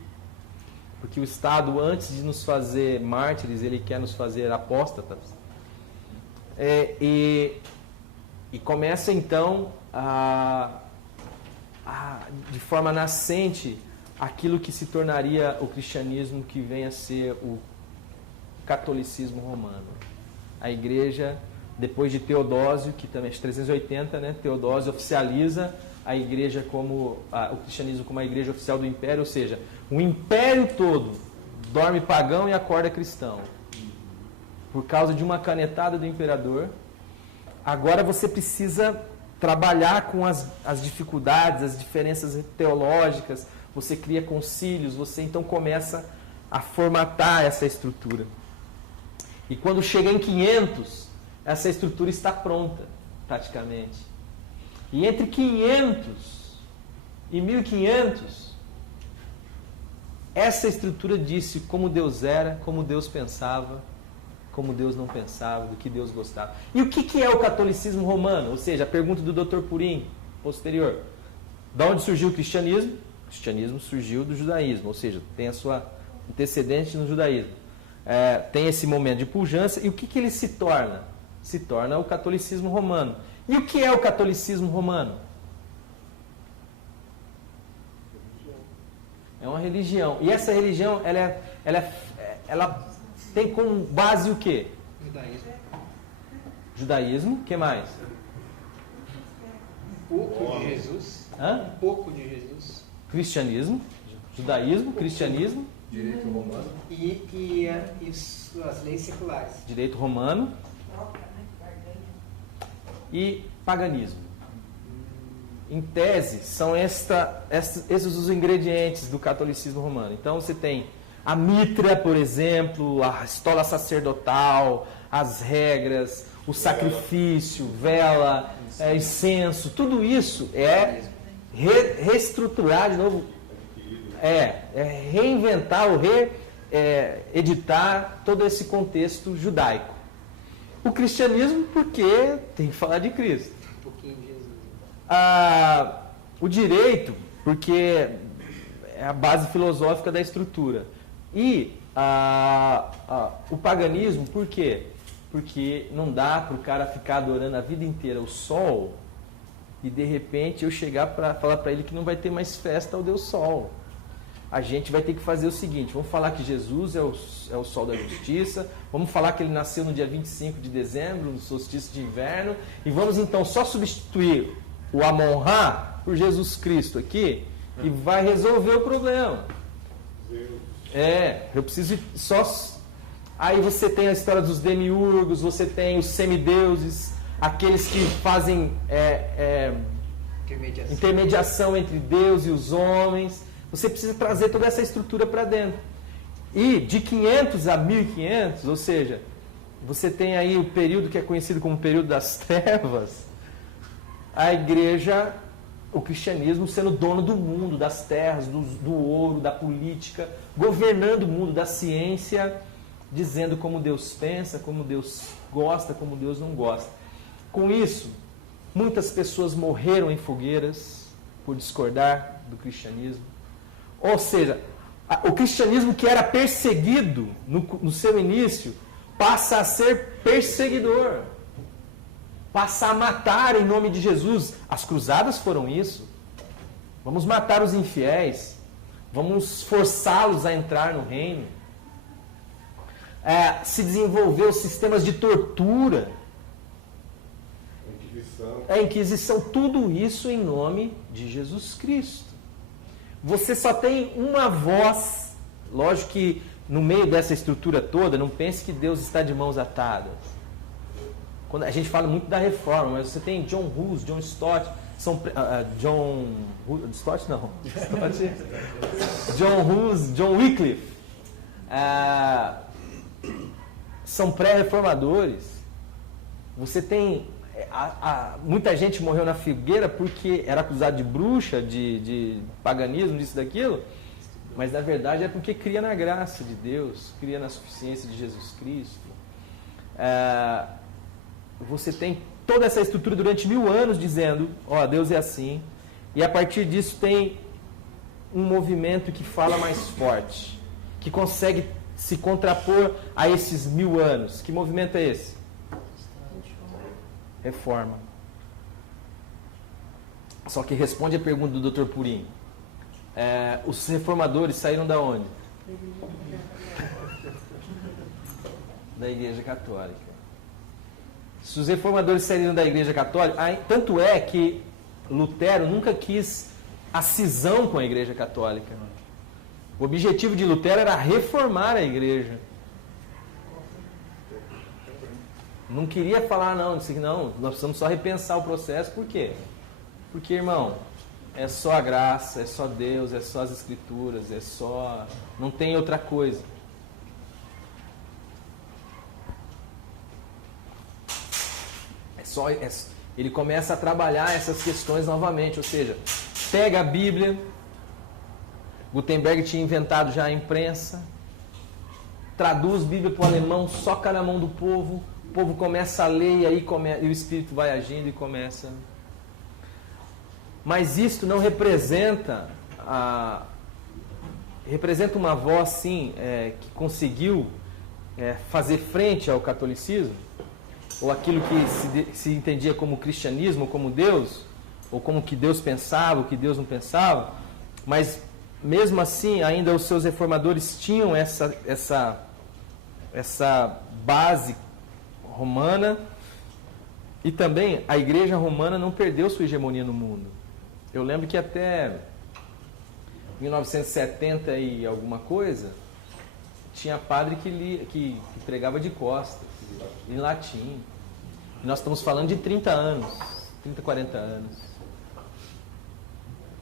porque o Estado, antes de nos fazer mártires, ele quer nos fazer apóstatas. E começa então de forma nascente aquilo que se tornaria o cristianismo, que vem a ser o catolicismo romano. A igreja, depois de Teodósio, que também é de 380, né? Teodósio oficializa a igreja como o cristianismo como a igreja oficial do império, ou seja, o império todo dorme pagão e acorda cristão. Por causa de uma canetada do imperador. Agora você precisa trabalhar com as dificuldades, as diferenças teológicas, você cria concílios, você então começa a formatar essa estrutura. E quando chega em 500, essa estrutura está pronta, praticamente. E entre 500 e 1500, essa estrutura disse como Deus era, como Deus pensava, como Deus não pensava, do que Deus gostava. E o que é o catolicismo romano? Ou seja, a pergunta do Dr. Purim, posterior. Da onde surgiu o cristianismo? O cristianismo surgiu do judaísmo, ou seja, tem a sua antecedente no judaísmo. Tem esse momento de pujança, e o que ele se torna? Se torna o catolicismo romano. E o que é o catolicismo romano? É uma religião. E essa religião, ela tem como base o quê? Judaísmo. Judaísmo, o que mais? Um pouco de Jesus. Hã? Um pouco de Jesus. Cristianismo. Judaísmo, cristianismo. Direito romano. E as leis seculares. Direito romano. E paganismo. Em tese, são esses os ingredientes do catolicismo romano. Então você tem a mitra, por exemplo, a estola sacerdotal, as regras, o sacrifício, vela, incenso, tudo isso é reestruturar de novo, reinventar ou reeditar todo esse contexto judaico. O cristianismo, porque tem que falar de Cristo. Um pouquinho de Jesus. O direito, porque é a base filosófica da estrutura. E o paganismo, por quê? Porque não dá para o cara ficar adorando a vida inteira o sol e de repente eu chegar para falar para ele que não vai ter mais festa ao Deus Sol. A gente vai ter que fazer o seguinte: vamos falar que Jesus é o sol da justiça, vamos falar que ele nasceu no dia 25 de dezembro, no solstício de inverno, e vamos então só substituir o Amon-Ra por Jesus Cristo aqui e vai resolver o problema. Eu preciso só... Aí você tem a história dos demiurgos, você tem os semideuses, aqueles que fazem intermediação entre Deus e os homens. Você precisa trazer toda essa estrutura para dentro. E de 500 a 1500, ou seja, você tem aí o período que é conhecido como o período das trevas, a igreja, o cristianismo sendo dono do mundo, das terras, do ouro, da política, governando o mundo, da ciência, dizendo como Deus pensa, como Deus gosta, como Deus não gosta. Com isso, muitas pessoas morreram em fogueiras por discordar do cristianismo. Ou seja, o cristianismo que era perseguido no seu início, passa a ser perseguidor. Passa a matar em nome de Jesus. As cruzadas foram isso. Vamos matar os infiéis. Vamos forçá-los a entrar no reino. Se desenvolveu sistemas de tortura. Inquisição. Tudo isso em nome de Jesus Cristo. Você só tem uma voz. Lógico que no meio dessa estrutura toda, não pense que Deus está de mãos atadas. Quando a gente fala muito da reforma, mas você tem John Hus, John Stott, John Stott não, John Hus, John Wycliffe, são pré-reformadores. Você tem muita gente morreu na fogueira porque era acusado de bruxa, de paganismo, disso, daquilo, mas na verdade é porque cria na graça de Deus, cria na suficiência de Jesus Cristo. Você tem toda essa estrutura durante 1000 anos dizendo, Deus é assim, e a partir disso tem um movimento que fala mais forte, que consegue se contrapor a esses 1000 anos. Que movimento é esse? Reforma. Só que responde a pergunta do Dr. Purim. Os reformadores saíram da onde? Da Igreja Católica. Se os reformadores saíram da Igreja Católica, tanto é que Lutero nunca quis a cisão com a Igreja Católica. O objetivo de Lutero era reformar a Igreja. Não queria falar, não, nós precisamos só repensar o processo. Por quê? Porque, irmão, é só a graça, é só Deus, é só as Escrituras, não tem outra coisa. Ele começa a trabalhar essas questões novamente, ou seja, pega a Bíblia. Gutenberg tinha inventado já a imprensa, traduz a Bíblia para o alemão, soca na mão do povo, o povo começa a ler e aí e o Espírito vai agindo e começa. Mas isto não representa uma voz sim, que conseguiu fazer frente ao catolicismo, ou aquilo que se entendia como cristianismo, como Deus, ou como que Deus pensava, o que Deus não pensava, mas mesmo assim ainda os seus reformadores tinham essa base romana, e também a Igreja Romana não perdeu sua hegemonia no mundo. Eu lembro que até 1970 e alguma coisa, tinha padre que pregava de costas, em latim. E nós estamos falando de 30 anos, 30, 40 anos.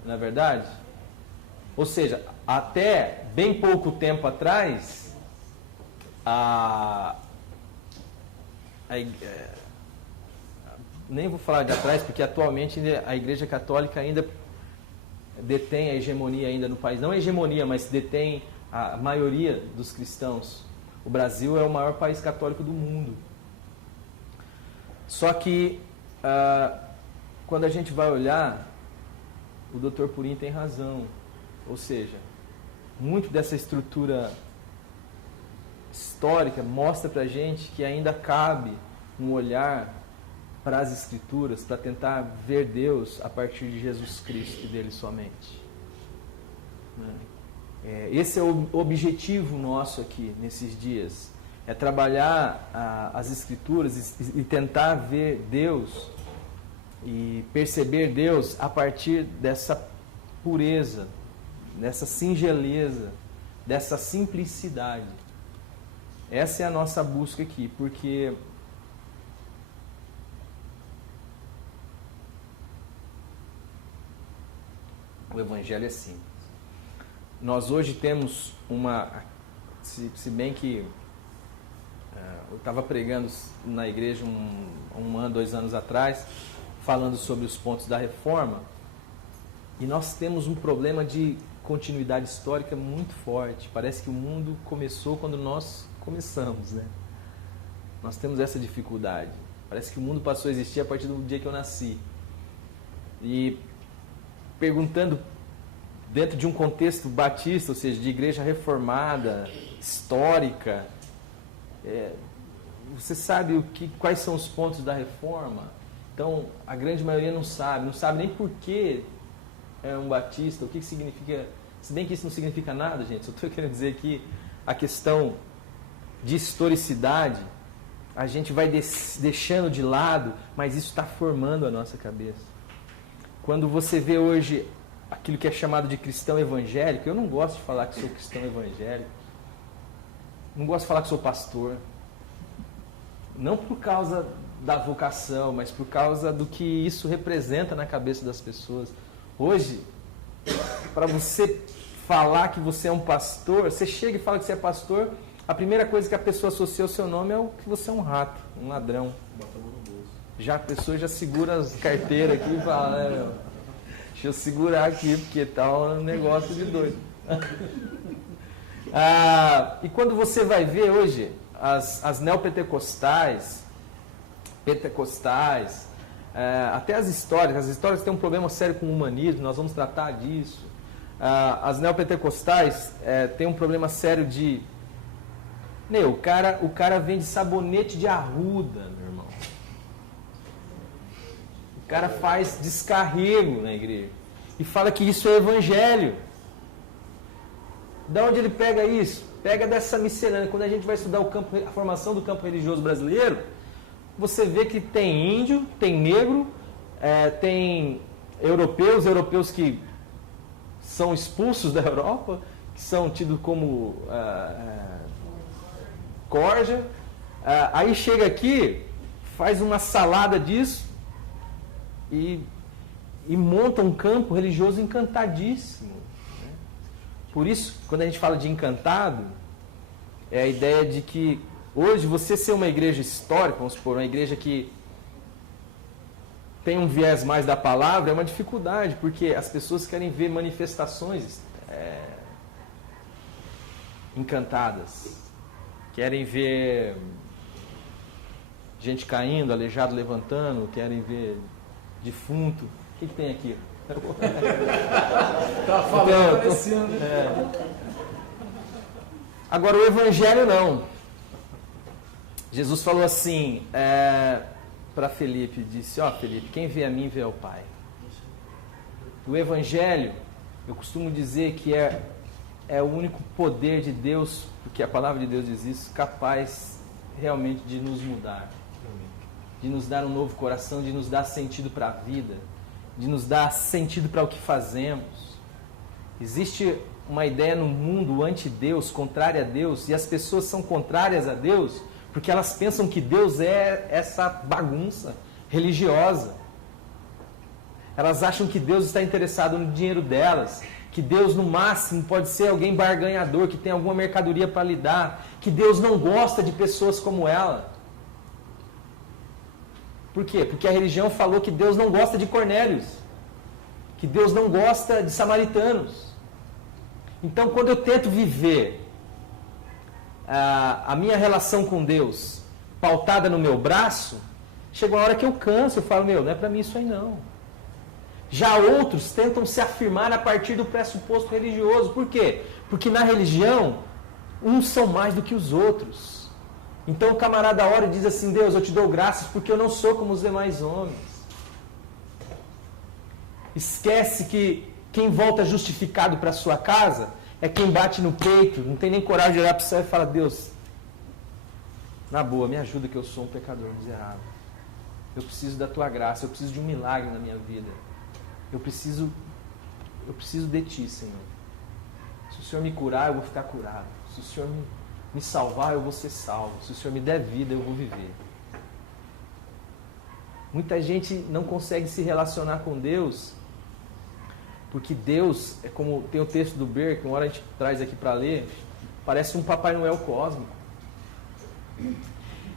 Não é verdade? Ou seja, até bem pouco tempo atrás, nem vou falar de atrás, porque atualmente a Igreja Católica ainda detém a hegemonia ainda no país. Não a hegemonia, mas detém a maioria dos cristãos. O Brasil é o maior país católico do mundo. Só que, quando a gente vai olhar, o Dr. Purim tem razão. Ou seja, muito dessa estrutura histórica mostra para a gente que ainda cabe um olhar para as Escrituras, para tentar ver Deus a partir de Jesus Cristo e dele somente. Esse é o objetivo nosso aqui, nesses dias. É trabalhar as Escrituras e tentar ver Deus e perceber Deus a partir dessa pureza, dessa singeleza, dessa simplicidade. Essa é a nossa busca aqui, porque o Evangelho é simples. Nós hoje temos se bem que eu estava pregando na igreja um ano, 2 anos atrás, falando sobre os pontos da reforma, e nós temos um problema de continuidade histórica muito forte. Parece que o mundo começou quando nós começamos, né? Nós temos essa dificuldade. Parece que o mundo passou a existir a partir do dia que eu nasci. E perguntando dentro de um contexto batista, ou seja, de igreja reformada, histórica, você sabe quais são os pontos da reforma? Então, a grande maioria não sabe nem por que é um batista, o que significa, se bem que isso não significa nada, gente, só estou querendo dizer que a questão de historicidade, a gente vai deixando de lado, mas isso está formando a nossa cabeça. Quando você vê hoje aquilo que é chamado de cristão evangélico, eu não gosto de falar que sou cristão evangélico, não gosto de falar que sou pastor, não por causa da vocação, mas por causa do que isso representa na cabeça das pessoas. Hoje, para você falar que você é um pastor, você chega e fala que você é pastor, a primeira coisa que a pessoa associa ao seu nome é o que você é um rato, um ladrão. Já a pessoa já segura as carteiras aqui e fala, meu, deixa eu segurar aqui, porque tá um negócio de doido. E quando você vai ver hoje as neopentecostais, pentecostais, até as histórias têm um problema sério com o humanismo, nós vamos tratar disso. As neopentecostais têm um problema sério de... o cara vende sabonete de arruda, meu irmão. O cara faz descarrego na igreja e fala que isso é evangelho. Da onde ele pega isso? Pega dessa miscelânea. Quando a gente vai estudar a formação do campo religioso brasileiro, você vê que tem índio, tem negro, tem europeus que são expulsos da Europa, que são tidos como corja. Aí chega aqui, faz uma salada disso e monta um campo religioso encantadíssimo. Por isso, quando a gente fala de encantado, é a ideia de que hoje você ser uma igreja histórica, vamos supor, uma igreja que tem um viés mais da palavra, é uma dificuldade, porque as pessoas querem ver manifestações encantadas, querem ver gente caindo, aleijado levantando, querem ver defunto. O que tem aqui? Tá falando, aparecendo. Agora o evangelho não. Jesus falou assim para Felipe, disse, Felipe, quem vê a mim vê ao Pai. O evangelho, eu costumo dizer que é o único poder de Deus, porque a palavra de Deus diz isso, capaz realmente de nos mudar, de nos dar um novo coração, de nos dar sentido para a vida, de nos dar sentido para o que fazemos. Existe uma ideia no mundo anti-Deus, contrária a Deus, e as pessoas são contrárias a Deus porque elas pensam que Deus é essa bagunça religiosa. Elas acham que Deus está interessado no dinheiro delas, que Deus no máximo pode ser alguém barganhador, que tem alguma mercadoria para lidar, que Deus não gosta de pessoas como ela. Por quê? Porque a religião falou que Deus não gosta de Cornélios, que Deus não gosta de samaritanos. Então, quando eu tento viver a minha relação com Deus pautada no meu braço, chega uma hora que eu canso, eu falo, não é para mim isso aí não. Já outros tentam se afirmar a partir do pressuposto religioso. Por quê? Porque na religião, uns são mais do que os outros. Então o camarada ora e diz assim, Deus, eu te dou graças porque eu não sou como os demais homens. Esquece que quem volta justificado para sua casa é quem bate no peito, não tem nem coragem de olhar para o céu e falar, Deus, na boa, me ajuda que eu sou um pecador miserável. Eu preciso da tua graça, eu preciso de um milagre na minha vida. Eu preciso de ti, Senhor. Se o Senhor me curar, eu vou ficar curado. Se o Senhor me salvar, eu vou ser salvo. Se o Senhor me der vida, eu vou viver. Muita gente não consegue se relacionar com Deus, porque Deus, é como tem o texto do Ber, que uma hora a gente traz aqui para ler, parece um Papai Noel cósmico.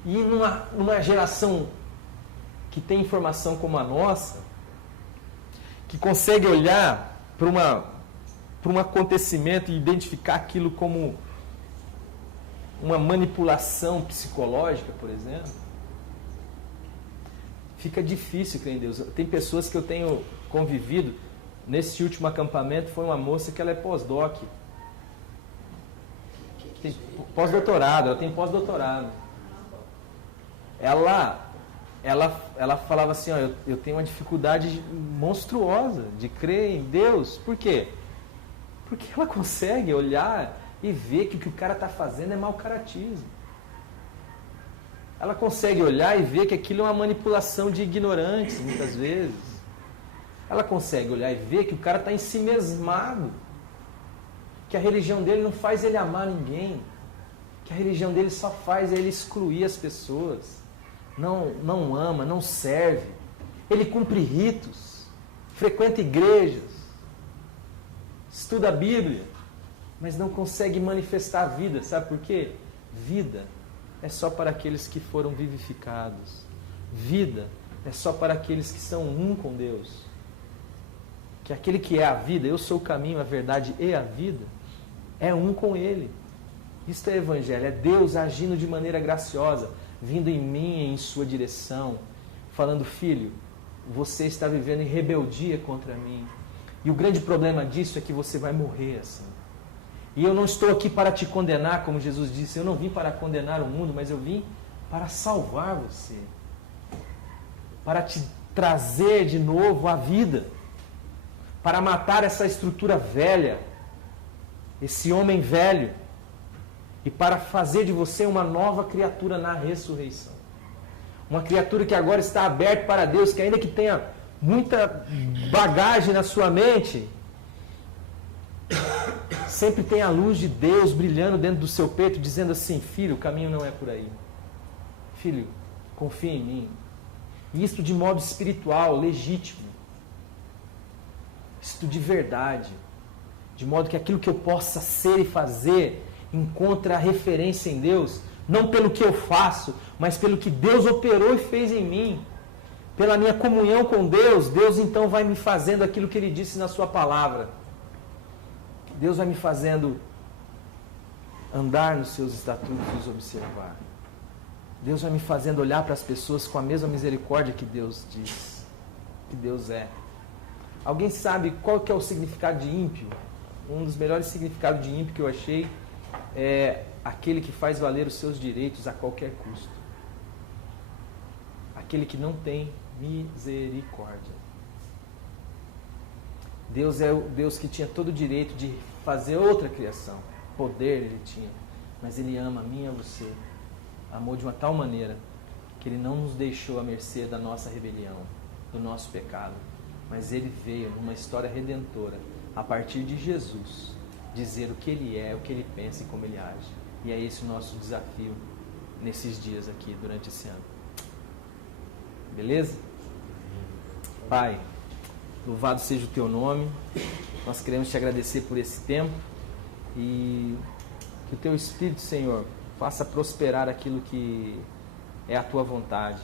E numa geração que tem informação como a nossa, que consegue olhar para um acontecimento e identificar aquilo como uma manipulação psicológica, por exemplo, fica difícil crer em Deus. Tem pessoas que eu tenho convivido, nesse último acampamento foi uma moça que ela é pós-doc, tem pós-doutorado, ela tem pós-doutorado. Ela falava assim, eu tenho uma dificuldade monstruosa de crer em Deus. Por quê? Porque ela consegue olhar e ver que o que o cara está fazendo é mau caratismo. Ela consegue olhar e ver que aquilo é uma manipulação de ignorantes, muitas vezes. Ela consegue olhar e ver que o cara está ensimesmado. Que a religião dele não faz ele amar ninguém. Que a religião dele só faz ele excluir as pessoas. não ama, não serve. Ele cumpre ritos, frequenta igrejas, estuda a Bíblia, mas não consegue manifestar a vida. Sabe por quê? Vida é só para aqueles que foram vivificados. Vida é só para aqueles que são um com Deus. Que aquele que é a vida, eu sou o caminho, a verdade e a vida, é um com Ele. Isto é Evangelho, é Deus agindo de maneira graciosa, vindo em mim e em sua direção, falando: filho, você está vivendo em rebeldia contra mim. E o grande problema disso é que você vai morrer assim. E eu não estou aqui para te condenar, como Jesus disse. Eu não vim para condenar o mundo, mas eu vim para salvar você. Para te trazer de novo à vida. Para matar essa estrutura velha, esse homem velho. E para fazer de você uma nova criatura na ressurreição. Uma criatura que agora está aberta para Deus, que ainda que tenha muita bagagem na sua mente, sempre tem a luz de Deus brilhando dentro do seu peito, dizendo assim: filho, o caminho não é por aí. Filho, confia em mim. E isto de modo espiritual, legítimo. Isto de verdade. De modo que aquilo que eu possa ser e fazer encontra a referência em Deus, não pelo que eu faço, mas pelo que Deus operou e fez em mim. Pela minha comunhão com Deus, Deus então vai me fazendo aquilo que Ele disse na sua palavra. Deus vai me fazendo andar nos seus estatutos e os observar. Deus vai me fazendo olhar para as pessoas com a mesma misericórdia que Deus diz, que Deus é. Alguém sabe qual que é o significado de ímpio? Um dos melhores significados de ímpio que eu achei é aquele que faz valer os seus direitos a qualquer custo. Aquele que não tem misericórdia. Deus é o Deus que tinha todo o direito de fazer outra criação. Poder Ele tinha. Mas Ele ama a mim e a você. Amou de uma tal maneira que Ele não nos deixou à mercê da nossa rebelião, do nosso pecado. Mas Ele veio numa história redentora, a partir de Jesus, dizer o que Ele é, o que Ele pensa e como Ele age. E é esse o nosso desafio nesses dias aqui, durante esse ano. Beleza? Pai, louvado seja o Teu nome. Nós queremos Te agradecer por esse tempo e que o Teu Espírito, Senhor, faça prosperar aquilo que é a Tua vontade.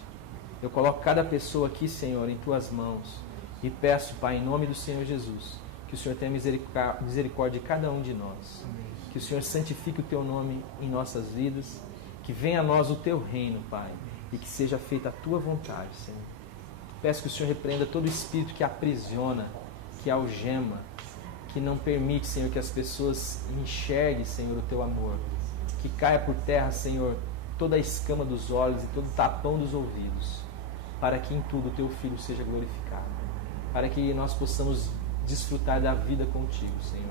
Eu coloco cada pessoa aqui, Senhor, em Tuas mãos e peço, Pai, em nome do Senhor Jesus, que o Senhor tenha misericórdia de cada um de nós. Que o Senhor santifique o Teu nome em nossas vidas, que venha a nós o Teu reino, Pai, e que seja feita a Tua vontade, Senhor. Peço que o Senhor repreenda todo espírito que aprisiona, que algema, que não permite, Senhor, que as pessoas enxerguem, Senhor, o Teu amor. Que caia por terra, Senhor, toda a escama dos olhos e todo o tapão dos ouvidos, para que em tudo o Teu Filho seja glorificado. Para que nós possamos desfrutar da vida contigo, Senhor.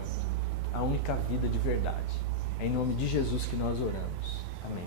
A única vida de verdade. É em nome de Jesus que nós oramos. Amém.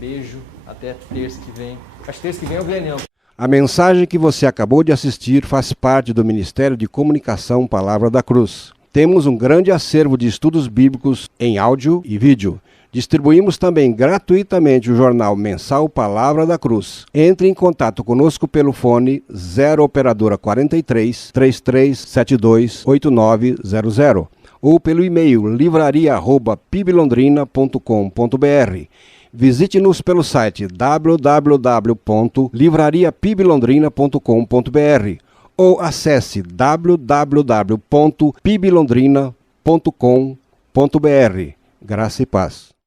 Beijo, até terça que vem. Acho que terça que vem é o Glenião. A mensagem que você acabou de assistir faz parte do Ministério de Comunicação Palavra da Cruz. Temos um grande acervo de estudos bíblicos em áudio e vídeo. Distribuímos também gratuitamente o jornal mensal Palavra da Cruz. Entre em contato conosco pelo fone 0 operadora 43 3372 8900 ou pelo e-mail livraria@piblondrina.com.br. Visite-nos pelo site www.livrariapiblondrina.com.br ou acesse www.piblondrina.com.br. Graça e paz.